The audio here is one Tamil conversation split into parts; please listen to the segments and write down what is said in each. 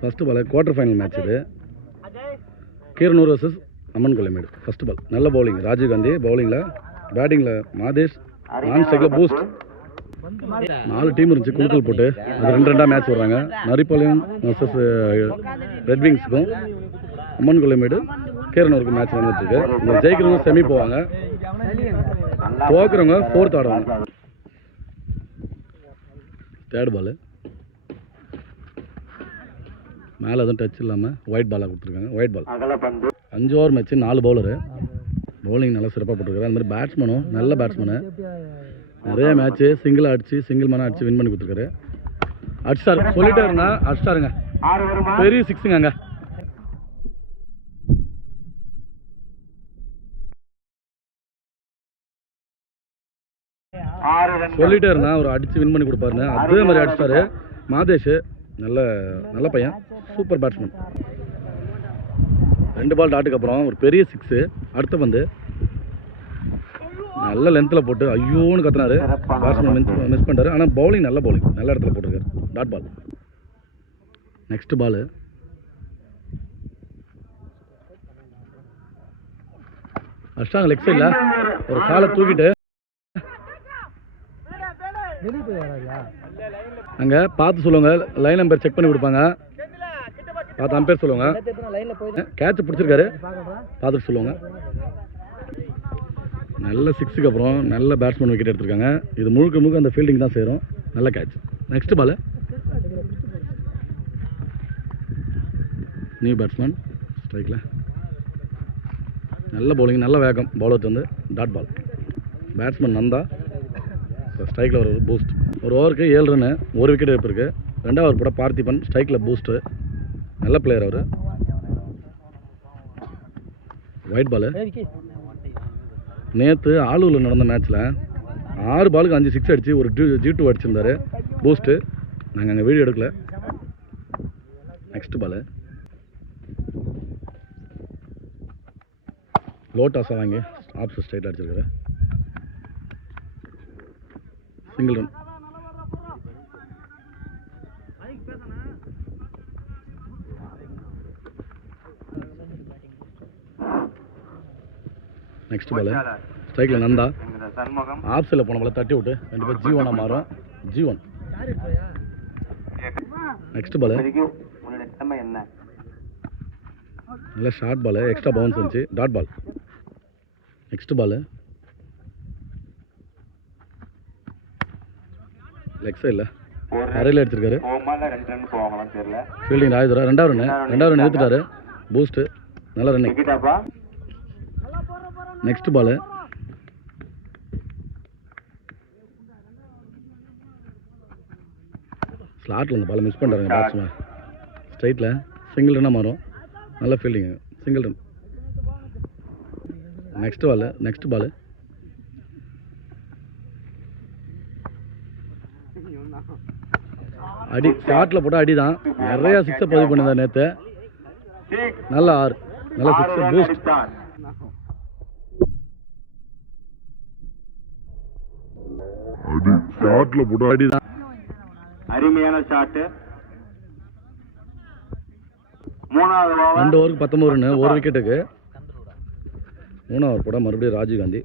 First ball quarter final match இது. Keeranur versus Amman Kollimedu. First ball நல்ல பவுலிங். ராஜீவ் காந்தி பவுலிங்கில், பேட்டிங்கில் மாதேஷ், நான் ஸ்ட்ரைக்கில் பூஸ்ட். 4 டீம் இருந்துச்சு குழுக்கள் போட்டு. அது 2-2 மேட்ச் வர்றாங்க. நரிப்பாளையம் வர்சஸ் ரெட் விங்ஸுக்கும் அம்மன் கொல்லிமேடு கீரனூருக்கு மேட்ச் நடந்துட்டுருக்கு. இந்த ஜெயிக்கிறவங்க செமி போவாங்க, தோக்குறவங்க 4th ஆடுவாங்க. தேர்ட் பால் மேலே எதுவும் டச் இல்லாமல் ஒயிட் பாலாக கொடுத்துருக்காங்க. White ball 5 over match 4 bowler. Bowling நல்லா சிறப்பாக போட்டிருக்காரு. அந்த மாதிரி பேட்ஸ்மேனும் நல்ல பேட்ஸ்மேனு. நிறைய மேட்ச்சு சிங்கிளாக அடிச்சு சிங்கிள் மேனாக அடிச்சு வின் பண்ணி கொடுத்துருக்காரு. அடிச்சார் சொல்லிட்டே இருந்தா அடிச்சிட்டாருங்க. பெரிய 6ங்க அங்கே. சொல்லிட்டே இருந்தா அவர் அடிச்சு வின் பண்ணி கொடுப்பாருன்னு. அதே மாதிரி அடிச்சிட்டாரு மாதேஷ். நல்ல நல்ல பையன், சூப்பர் பேட்ஸ்மேன். 2 பால் டாட்டுக்கு அப்புறம் ஒரு பெரிய 6. அடுத்த பந்து நல்ல லென்த்தில் போட்டு ஐயோன்னு கத்துனாரு. பேட்ஸ்மேன் மிஸ் பண்ணிட்டாரு. ஆனால் பவுலிங் நல்ல பவுலிங், நல்ல இடத்துல போட்டிருக்காரு. Dot ball. நெக்ஸ்ட் பால் அஷ்டாங்க லெக் சைடில் ஒரு காலை தூக்கிட்டு அங்கே பார்த்து சொல்லுவாங்க. லைன் அம்பேர் செக் பண்ணி கொடுப்பாங்க. பார்த்து அம்பேர் சொல்லுவாங்க. கேட்ச் பிடிச்சிருக்காரு பார்த்துட்டு சொல்லுவாங்க. நல்ல 6க்கு அப்புறம் நல்ல பேட்ஸ்மேன் விக்கெட் எடுத்திருக்காங்க. இது முழுக்க அந்த ஃபீல்டிங் தான் சேரும். நல்ல catch. Next ball new batsman ஸ்ட்ரைக்கில் நல்ல பவுலிங், நல்ல வேகம். பவுலர் வந்து டாட் பால். பேட்ஸ்மேன் நந்தா ஸ்ட்ரைக்கில் ஒரு பூஸ்ட். ஒரு ஓவருக்கு 7 ரன்னு, 1 விக்கெட் எடுப்பு இருக்குது. 2வது ஓவர் போட பார்த்திபன் ஸ்ட்ரைக்கில் பூஸ்ட்டு. நல்ல பிளேயர் அவர். White ball. நேற்று ஆலூரில் நடந்த மேட்ச்சில் 6 பாலுக்கு 5 6 அடித்து ஒரு G2 அடிச்சிருந்தார் பூஸ்ட்டு. நாங்கள் அங்கே வீடியோ எடுக்கல. நெக்ஸ்ட் பால் லோ டாஸாக வாங்கி ஆஃப் ஸ்ட்ரைட் அடிச்சிருக்காரு. Single run. நெக்ஸ்ட் பால் ஸ்ட்ரைக்கில் நந்தா. ஆஃப் சைடில் போன பால் தட்டி விட்டு 2 பேர் G1 மாறும். G1. நெக்ஸ்ட் பால் நல்ல ஷார்ட் பால், எக்ஸ்ட்ரா பவுன்ஸ் இருந்துச்சு. Dot ball. Next ball leg சைடில் அரையில் அடிச்சிருக்காரு. ஃபீல்டிங் ராஜேந்திரா. 2வது ரன் எடுத்துட்டாரு. பூஸ்ட்டு. நல்ல ரன்னிங். நெக்ஸ்ட் பால் ஸ்லாட்டில் அந்த பால் மிஸ் பண்ணுறாங்க பேட்ஸ்மேன். ஸ்ட்ரைட்டில் சிங்கிள் ரன்னாக மாறும். நல்ல fielding, single run. Next ball அடி. ஸ்லாட்டில் போட்டால் அடி தான். நிறையா 6 பதிவு பண்ணியிருந்தார் நேற்று. நல்ல 6, நல்ல 6 பூஸ்ட். அடி ஷாட்ல போட்டு அடி தான். அருமையான ஷாட். 2 ஓவருக்கு 19 ரன், 1 விக்கெட்டுக்கு. 3வது ஓவர் போட மறுபடியும் ராஜீவ் காந்தி.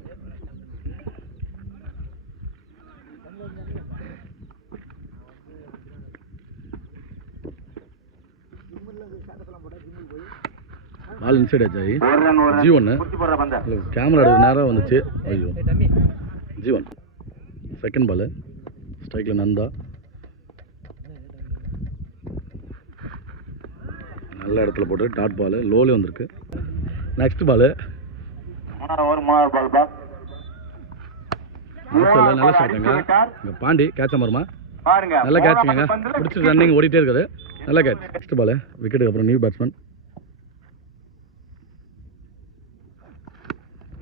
பால் இன்சைட் ஆச்சாயி. G1. கேமரா எடுக்க நேரம் வந்துச்சு. ஐயோ. G1. செகண்ட் பால் ஸ்ட்ரைக்கில் நந்தா. நல்ல இடத்துல போட்டு டாட் பால் லோலே வந்திருக்கு. நெக்ஸ்ட் பால் நல்ல ஷாட்டுங்க. பாண்டி கேட்ச மாறுமா. நல்ல கேட்சுங்க. பிடிச்சி ரன்னிங் ஓடிட்டே இருக்காரு. நல்ல கேட்ச். நெக்ஸ்ட் பால் விக்கெட்டுக்கு அப்புறம் நியூ பேட்ஸ்மேன்.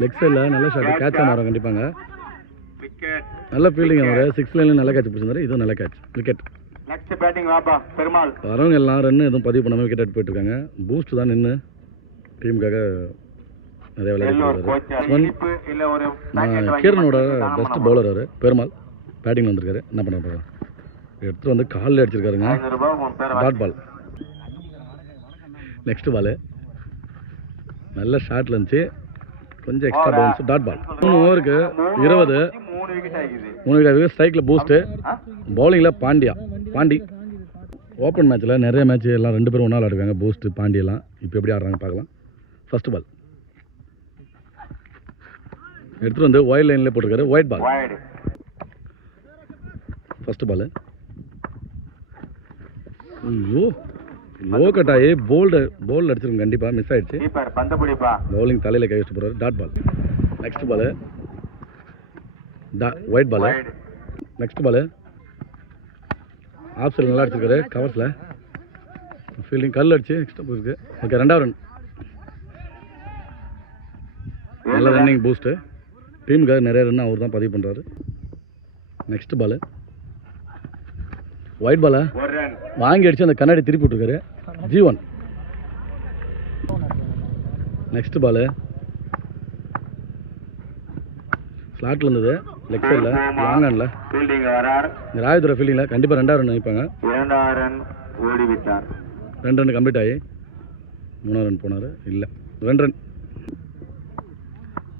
லெக் சைடில் நல்ல ஷாட்டு. கேட்சாக மாறும் கண்டிப்பாங்க. நல்ல ஃபீல்டிங். அவர் 6 லைன்ல நல்ல கேட்ச் பிடிச்சிருந்தாரு. இதுவும் நல்ல கேட்ச். விக்கெட். வரவங்க எல்லாம் ரன்னு எதுவும் பதிவு பண்ணாமல் விக்கெட் எடுத்து போயிட்டுருக்காங்க. பூஸ்ட் தான் நின்று டீமுக்காக நிறைய விளையாட்டு. கீரனோட பெஸ்ட் பவுலர் அவர். பெருமாள் பேட்டிங் வந்திருக்காரு. என்ன பண்ண போகிறார் எடுத்து வந்து காலில் அடிச்சிருக்காருங்க. Dot ball. நெக்ஸ்ட் பால் நல்ல ஷாட்டில் இருந்துச்சு, கொஞ்சம் எக்ஸ்ட்ரா பவுன்ஸ், டாட் பால். 3 ஓவருக்கு 20, 3 விக்கெட். ஸ்ட்ரைக்கில் பூஸ்ட்டு, பவுலிங்கில் பாண்டி. ஓப்பன் மேட்ச்சில் நிறைய மேட்ச் எல்லாம் 2 பேரும் ஒன்றா விளாடுறாங்க, பூஸ்ட்டு பாண்டியெல்லாம். இப்போ எப்படி ஆடுறாங்க பார்க்கலாம். ஃபஸ்ட்டு பால் எடுத்துகிட்டு வந்து ஒயிட் லைன்லேயே போட்டிருக்காரு, ஒயிட் பால். ஃபஸ்ட்டு பால் ஐயோ லோ கட் ஆகி போல்டு அடிச்சிருங்க, கண்டிப்பாக மிஸ் ஆகிடுச்சு. பவுலிங் தலையில் கை வச்சு போகிறாரு, dot ball. Next ball wide ball. Next ball off சைடில் நல்லா அடிச்சிருக்காரு, கவர்ஸில் ஃபீல்டிங் கல் அடிச்சு எக்ஸ்ட்ரா போயிருக்கு. ஓகே, 2வது ரன். நல்ல ரன்னிங் பூஸ்ட்டு, டீமுக்காக நிறைய ரன் அவர் தான் பதிவு பண்ணுறாரு. நெக்ஸ்ட் பால் ஒயிட் பாலை வாங்கி அடிச்சு அந்த கண்ணாடி திருப்பி விட்டுருக்காரு, G1. நெக்ஸ்ட் பால் ஸ்லாட்டில் இருந்தது, லெக் சைடில் லாங் ஹேண்டில் ராயதுரை ஃபீல்டிங்கில் கண்டிப்பாக 2வது ரன் நினைப்பாங்க. 2 ரன் கம்ப்ளீட் ஆகி 3வது ரன் போனார், இல்லை 2 ரன்.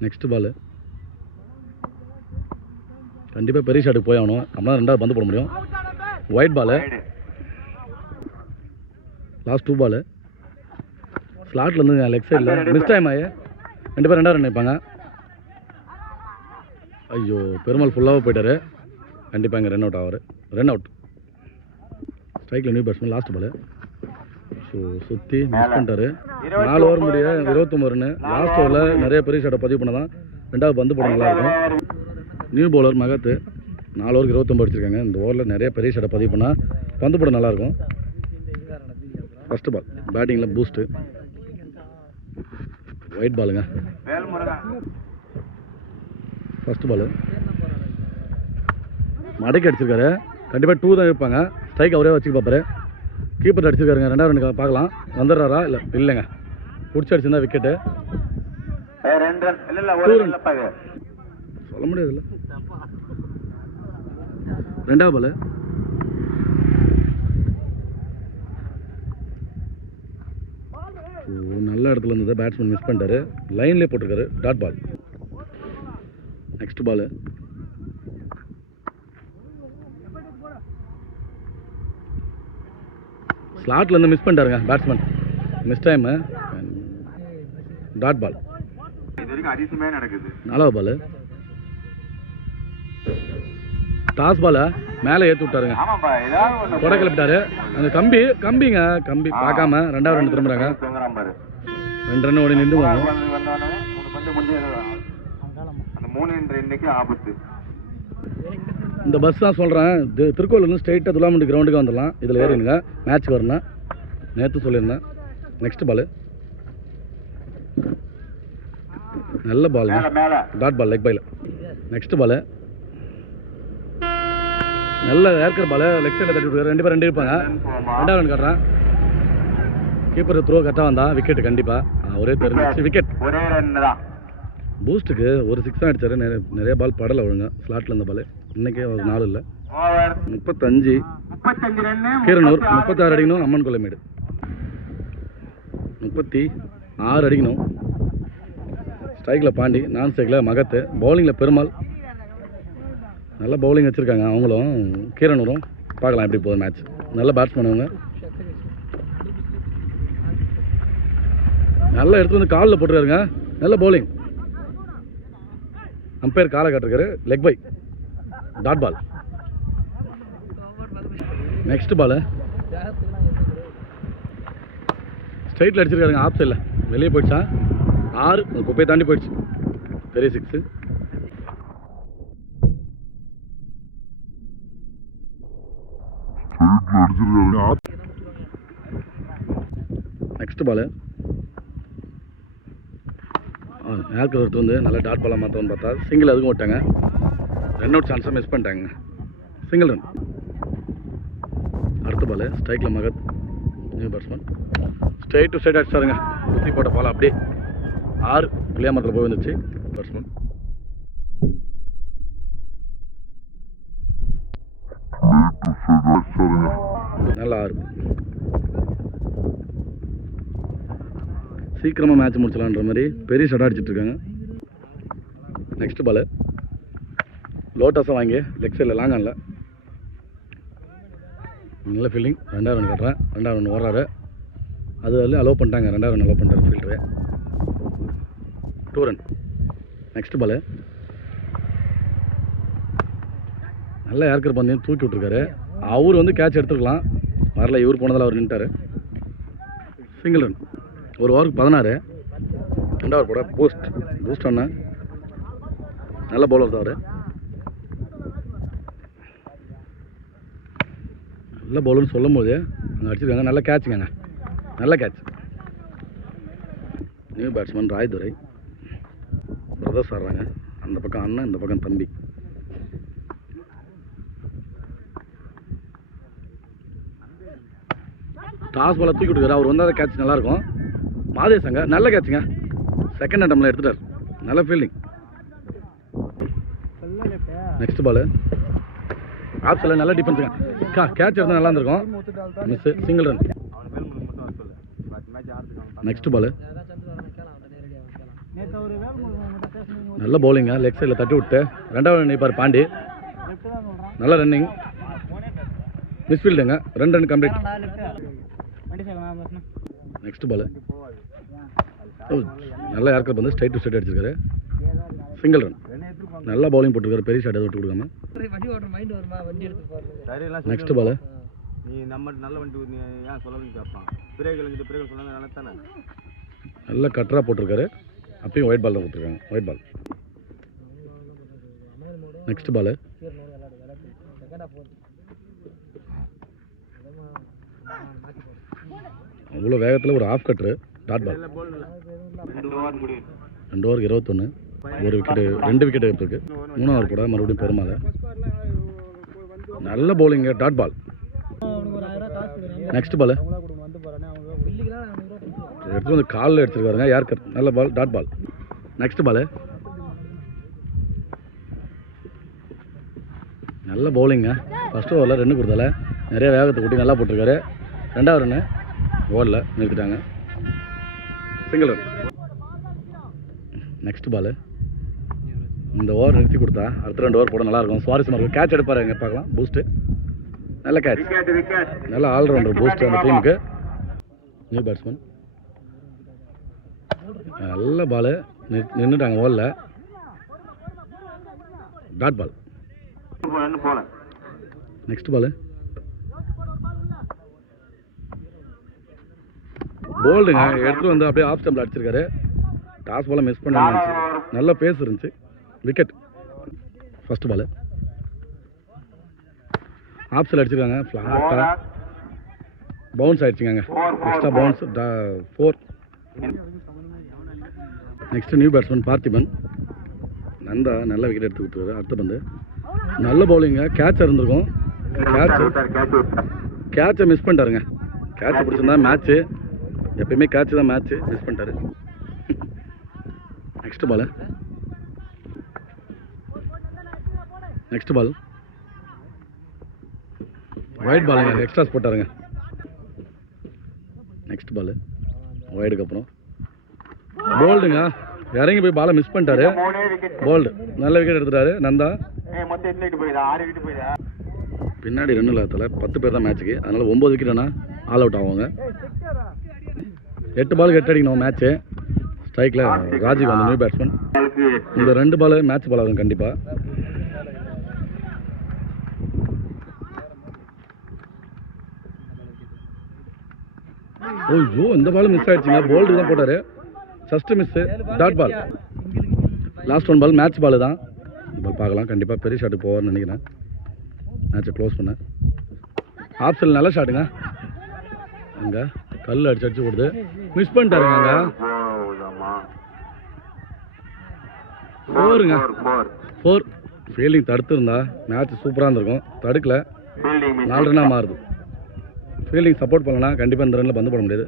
நெக்ஸ்ட் பால் கண்டிப்பாக பெரிய ஷாட்டுக்கு போய் ஆகணும், அப்படின்னா 2வது பந்து போட முடியும். ஒயிட் பால் லாஸ்ட் 2 பால் ஸ்லாட்டில் இருந்து லெக் சைடில் மிஸ் டைம் ஆகி கண்டிப்பாக 2வது ரன் நினைப்பாங்க. ஐயோ பெருமாள் ஃபுல்லாக போயிட்டார், கண்டிப்பாக இங்கே ரன் அவுட். ஸ்ட்ரைக்கில் new batsman, last ball. So சுற்றி மிஸ் பண்ணிட்டாரு. 4 ஓவர் முடிய 29 ரன். லாஸ்ட் ஓவரில் நிறைய பெரிய ஷாட்டை பதிவு பண்ண தான் 2வது பந்து போட நல்லாயிருக்கும். நியூ பவுலர் மகத்து 4 ஓவருக்கு 29 அடிச்சிருக்காங்க. இந்த ஓவரில் நிறைய பெரிய ஷாட்டை பதிவு பண்ணால் பந்து போட நல்லாயிருக்கும். ஃபஸ்ட்டு பால் பேட்டிங்கில் பூஸ்ட்டு, ஒயிட் பாலுங்க. ஃபஸ்ட்டு பால் மடக்கி அடிச்சிருக்காரு, கண்டிப்பாக 2 தான் இருப்பாங்க. ஸ்ட்ரைக் அவரே வச்சுக்க பார்ப்பாரு, கீப்பர் அடிச்சிருக்காருங்க. 2வது ரன் பார்க்கலாம், வந்துடுறாரா இல்லைங்க, பிடிச்சி அடிச்சிருந்தா விக்கெட்டு. சொல்ல முடியாதுல்ல. 2வது பால் நல்ல இடத்துல இருந்தது, பேட்ஸ்மேன் மிஸ் பண்ணிட்டாரு, லைன்லேயே போட்டிருக்காரு, டாட் பால். நெக்ஸ்ட் பால் ஸ்லாட்டில் இருந்து மிஸ் பண்ணிட்டாருங்க batsman, miss time, dot ball. 4வது பால் டாஸ் பாலை மேலே ஏற்றி விட்டாருங்க, கொடை கிளப்பிட்டாரு. அந்த கம்பிங்க பார்க்காம 2வது ரன் திரும்புறாங்க. 2 ரன் ஓடி நின்று போகும். இந்த பஸ் தான் சொல்கிறேன், திருக்கோவிலேருந்து ஸ்ட்ரெயிட்டாக துலாமண்டி கிரவுண்டுக்கு வந்துடலாம், இதில் ஏறினுங்க மேட்ச் வரணும், நேற்று சொல்லியிருந்தேன். நெக்ஸ்ட் பால் நல்ல பால், டாட் பால், லெக் பால். நெக்ஸ்ட் பால் நல்ல ஏற்கர் பால், லெக் சைடில் தட்டி விட்டுருக்காரு, 2 பேர் 2 இருப்பாங்க. 2வது ரன் காட்டுறேன், கீப்பர் த்ரோ கரெக்டாக வந்தா விக்கெட், கண்டிப்பாக ஒரே தெரிஞ்சிச்சு விக்கெட். பூஸ்ட்டுக்கு ஒரு 6 தான் அடித்தார், நிறைய பால் படலை ஒழுங்க, ஸ்லாட்டில் இருந்த பால். இன்றைக்கே ஒரு 4 இல்லை. 35 கீரனூர், 36 அடிக்கணும் அம்மன் கொல்லைமேடு, 36 அடிக்கணும். ஸ்ட்ரைக்கில் பாண்டி, நான் ஸ்ட்ரைக்கில் மகத்து, பவுலிங்கில் பெருமாள். நல்ல பவுலிங் வச்சுருக்காங்க அவங்களும், கீரனூரும். பார்க்கலாம் எப்படி போகுது மேட்ச். நல்ல பேட்ஸ்மேன் அவங்க, நல்லா எடுத்து வந்து காலில் போட்டுருக்காருங்க, நல்ல பவுலிங். அம்பையர் காலை காட்டிருக்காரு, leg bye, dot ball. Next ball ஸ்ட்ரைட்டில் அடிச்சிருக்காருங்க, ஆஃப் சைடில் வெளியே போயிடுச்சா, 6 குப்பையை தாண்டி போயிடுச்சு, பெரிய 6. நெக்ஸ்ட் பால் நேர்க்கு எடுத்து வந்து நல்லா டாட் பாலாக மாற்றோன்னு பார்த்தா சிங்கிள் அதுக்கும் விட்டாங்க, ரன் அவுட் சான்ஸை மிஸ் பண்ணிட்டாங்க, சிங்கிள் ரன். அடுத்த பால் ஸ்ட்ரைக்கில் Mahat, new batsman, straight to straight அடிச்சாருங்க, சுற்றி போட்ட பால் அப்படியே 6 புளியாமரத்தில் போய் வந்துச்சு பேட்ஸ்மேன். நல்லா 6. சீக்கிரமாக மேட்ச் முடிச்சலான்ற மாதிரி பெரிய ஷட் அடிச்சிட்ருக்காங்க. நெக்ஸ்ட் பால் லோட்டஸாக வாங்கி லெக் சைடில் லாங் ஆனில் நல்ல ஃபீல்டிங். 2வது ரன் கட்டுறேன். 2வது ரன் ஓடுறாரு. அது வந்து அலோவ் பண்ணிட்டாங்க. 2வது ரன் அலோவ் பண்ணுறாரு ஃபீல்டரு. 2 ரன். நெக்ஸ்ட் பால் நல்ல ஏர்கர் பந்தையும் தூக்கி விட்ருக்காரு. அவர் வந்து கேட்ச் எடுத்துருக்கலாம், வரல. இவர் போனதில் அவர் நின்ட்டார். Single run. ஒரு ஓவருக்கு 16. 2வது ஓவர் போட பூஸ்ட் அண்ணா நல்ல பவுலர் தான் அவர். நல்ல பவுலர்னு சொல்லும் போது அங்கே அடிச்சிருக்காங்க. நல்ல கேட்சுங்க, நல்ல கேட்ச். நியூ பேட்ஸ்மேன் ராய்துரை பிரதர்ஸ் ஆடுறாங்க. அந்த பக்கம் அண்ணன், இந்த பக்கம் தம்பி. டாஸ் பாலை தூக்கி விட்டுருக்காரு. அவர் வந்தால் கேட்ச் நல்லாயிருக்கும். மாதேசங்க நல்ல கேட்சுங்க. செகண்ட் அட்டம்ல எடுத்துட்டார். நல்ல ஃபீல்டிங். நெக்ஸ்ட் பால் ஆப்ஸில் நல்ல டிஃபென்ஸுங்க. கேட்ச் எடுத்தால் நல்லா இருந்திருக்கும். Miss. Single run. Next ball நல்ல பவுலிங்க. லெக் சைடில் தட்டி விட்டு 2வது ரன் நிற்பார் பாண்டி. நல்ல ரன்னிங். மிஸ் ஃபீல்டுங்க. 2 ரன் கம்ப்ளீட். நெக்ஸ்ட் பால் நல்ல ஏர்கர் வந்து ஸ்ட்ரைட் டு ஸ்ட்ரைட் அடிச்சிருக்காரு. Single run. நல்லா பவுலிங் போட்டிருக்காரு. பெரிய ஷாட் விட்டு கொடுக்காம. நெக்ஸ்ட் பால் நல்ல கட்டராக போட்டிருக்காரு. அப்பயும் ஒயிட் பால் தான் போட்டிருக்காங்க. White ball. நெக்ஸ்ட் பால் அவ்வளோ வேகத்தில் ஒரு ஆஃப் கட்ரு டாட் பால். 2 ஓவருக்கு 21. ஒரு விக்கெட்டு, 2 விக்கெட் எடுத்துருக்கு. 3வது ஓவர் கூட மறுபடியும் பெருமாள். நல்ல பவுலிங்க. Dot ball. நெக்ஸ்ட் பால் எடுத்து வந்து காலில் எடுத்துருக்காருங்க. யார்கர். நல்ல பால். Dot ball. நெக்ஸ்ட் பால் நல்ல பவுலிங்க. ஃபஸ்ட்டு ஓவரில் 2 கொடுத்தால நிறைய வேகத்தை கூட்டி நல்லா போட்டிருக்காரு. 2வது ரன்னு ஓவரில் நிறுத்திட்டாங்க. Single run. நெக்ஸ்ட் பால் இந்த ஓவர் நிறுத்தி கொடுத்தா அடுத்த 2 ஓவர் போட நல்லாயிருக்கும். சுவாரஸ்யமாக இருக்கும். கேட்ச் எடுப்பார். எங்கே பார்க்கலாம். பூஸ்ட்டு. நல்ல கேட்ச். நல்ல ஆல்ரவுண்டர் பூஸ்ட் அந்த டீமுக்கு. நியூ பேட்ஸ்மேன் நல்ல பால் நின்றுட்டாங்க ஓவரில். Dot ball. நெக்ஸ்ட் பால் போல்டுங்க. எடுத்துகிட்டு வந்து அப்படியே ஆஃப் ஸ்டம்பில் அடிச்சிருக்காரு. டாஸ் பாலை மிஸ் பண்ண நல்ல பேஸ் இருந்துச்சு. விக்கெட். ஃபஸ்ட் பால் ஆஃப் சைடில் அடிச்சிருக்காங்க. ஃப்ளாட்டாக பவுன்ஸ் ஆகிடுச்சுங்க. Extra bounce. 4. Next new batsman Parthiban. Nanda நல்ல விக்கெட் எடுத்து கொடுத்துருக்காரு. அடுத்த பந்து நல்ல பவுலிங்க. கேட்ச் இருந்திருக்கும். கேட்சை மிஸ் பண்ணிட்டாருங்க. கேட்சை பிடிச்சிருந்தா மேட்ச்சு. எப்பயுமே கேட்ச் தான் மேட்ச்சு. மிஸ் பண்ணிட்டாரு. நெக்ஸ்ட் பால் ஒயிட் பாலுங்க. எக்ஸ்ட்ராஸ் போட்டாருங்க. நெக்ஸ்ட் பால் ஒயிடுக்கு அப்புறம் போல்டுங்க. இறங்கி போய் பாலை மிஸ் பண்ணிட்டாரு. போல்டு. நல்ல விக்கெட் எடுத்துட்டாரு நந்தா. பின்னாடி 2 இல்லாதல 10 பேர் தான் மேட்ச்சுக்கு. அதனால் 9 விக்கெட்னா ஆல் அவுட் ஆவாங்க. 8 பாலுக்கு 8 அடிக்கணும் மேட்ச்சு. ஸ்ட்ரைக்கில் ராஜீவ் அந்த நியூ பேட்ஸ்மேன். இந்த 2 பால் மேட்ச் பால் ஆகும் கண்டிப்பாக. ஓய்யோ இந்த பால் மிஸ் ஆகிடுச்சிங்க. போல்டு தான் போட்டார். First miss. Dot ball. Last 1 ball match ball தான். பால் பார்க்கலாம். கண்டிப்பாக பெரிய ஷாட்டுக்கு போவார்னு நினைக்கிறேன். மேட்சை க்ளோஸ் பண்ண. ஆஃப் சைடில் நல்ல ஷாட்டுங்க. அங்கே கல் அடிச்சு கொடுத்து மிஸ் பண்ணிட்டாருங்க. அங்கே 4ங்க. 4. ஃபீல்டிங் தடுத்துருந்தா மேட்ச் சூப்பராக இருந்திருக்கும். தடுக்கல. 4 ரன்னாக மாறுது. ஃபீல்டிங் சப்போர்ட் பண்ணலன்னா கண்டிப்பாக இந்த ரனில் பந்து போட முடியாது.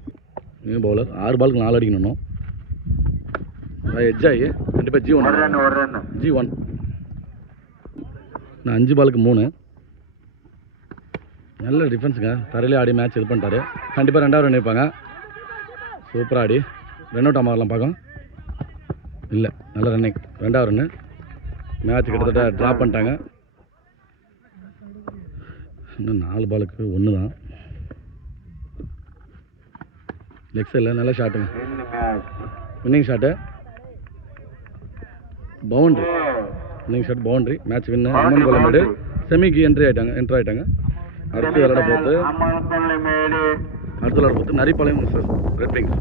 New bowler. 6 பாலுக்கு 4 அடிக்கணும். எட்ஜ் ஆகி கண்டிப்பாக G1. நான் 5 பாலுக்கு 3. நல்ல டிஃபென்ஸுங்க. தரையிலே ஆடி மேட்ச் இது பண்ணிட்டாரு. கண்டிப்பாக 2வது ரன் நிற்பாங்க. சூப்பராக ஆடி ரன் அவுட் ஆமாம் பார்க்கலாம். இல்லை, நல்ல ரன்னிங். 2வது ரன்னு. மேட்ச் கிட்டத்தட்ட ட்ராப் பண்ணிட்டாங்க. இன்னும் 4 பாலுக்கு 1 தான். லெக் சைடில் நல்ல ஷாட்டுங்க. Winning shot. Boundary. Winning shot boundary. Match win. Amman Kollamedu செமிக்கு என்ட்ரு ஆகிட்டாங்க. அடுத்து விளையாட போகுது நரிப்பாளையம் ரெட் விங்ஸ்.